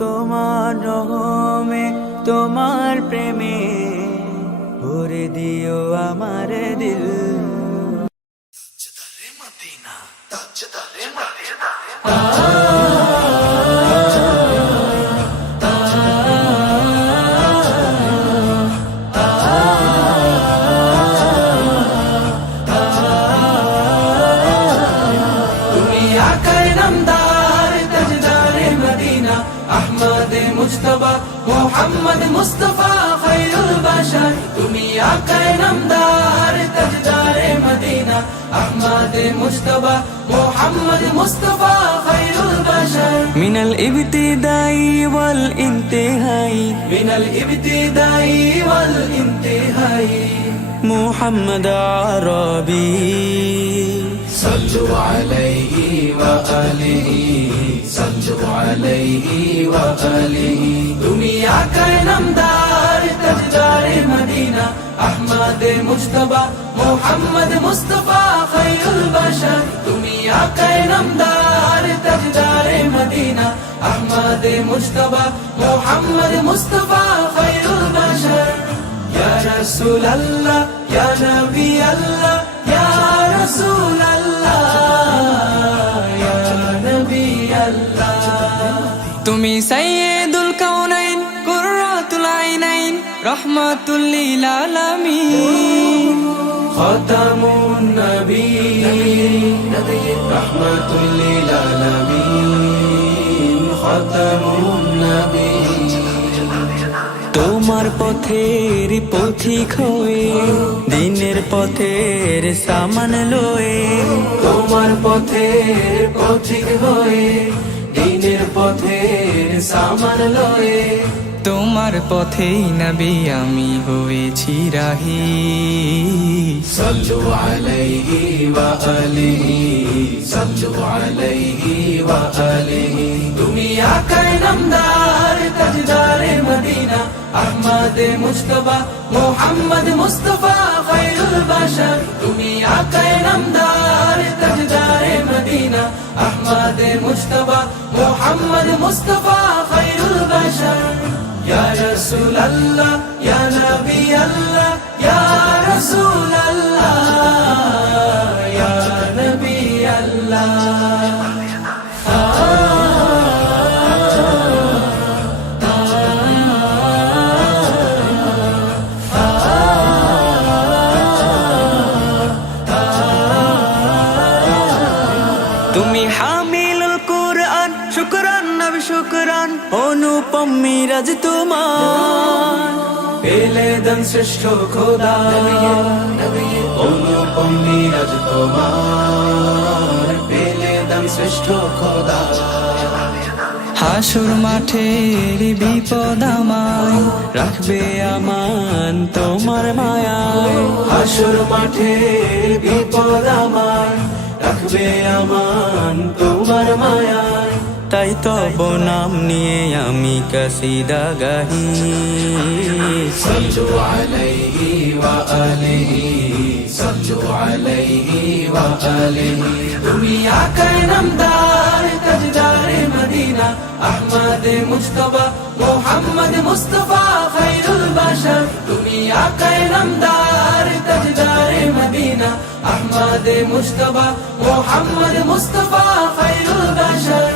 তোমার রহমে তোমার প্রেমে ভরে দিও আমার দিল। আহমদ মুস্তফা মোহাম্মদ মুস্তফা খৈরুল বাশার। তুমি আকায় তাজদারে Medina. Ahmad Mustafa Muhammad Mustafa খৈরুল বাশার। মিনাল ইবতিদাই ওয়াল ইনতিহাই। মিনাল ইবতিদাই ওয়াল ইনতিহাই। মুহাম্মদ আরবী। صلوا عليه وآله صلوا عليه وآله دنيا کا نمدار تجار مدینہ احمد مصطفی محمد مصطفی خیر البشر دنیا کا نمدار تجار مدینہ احمد مصطفی محمد مصطفی خیر البشر یا رسول اللہ یا نبی اللہ সাইয়েদুল কাউনাইন কুররাতুল আইনাইন আলামিন। খতামুন নবী রহমাতুল আলামিন। খতামুন নবী তোমার পথের পথিক হয়ে, দিনের পথের সামান লয়ে। তোমার পথের পথিক হয়ে দিনের পথে সামান লয়ে। তোমার পথেই নবী আমি হয়েছি রাহি। সল্লু আলাইহি ওয়া আলিহি সল্লু আলাইহি ওয়া আলিহি। তুমি নামদার তাজদারে Medina Ahmad Mustafa Muhammad Mustafa Khairul বাশার। তুমি মোহাম্মদ মুস্তফা খৈরুল বাশার يا رسول الله يا نبي الله يا رسول الله يا نبي الله তুমি হামিলুল কুরআন শুকরান অনুপম মিরাজ তোমার। পেলে দন শ্রেষ্ঠ খোদা, অনুপম নীরজ তোমার। পেলে দন শ্রেষ্ঠ খোদা, হাসুর মাঠের বিপদ আমায় রাখবে আমান তোমার মায়ায়। হাসুর মাঠে বিপদ আমার রাখবে আমান তোমার মায়ায়। তাই তব নাম নিয়ে আমি কাসিদা গাহি। সল্লু আলাইহি ওয়া আলিহি সল্লু আলাইহি ওয়া আলিহি তুমি আকার নামদার তাজদার Medina, Ahmad Mustafa, Muhammad Mustafa Khairul বাশার তুমি আকার নামদার তাজদার Medina, Ahmad Mustafa, Muhammad Mustafa Khairul Bashar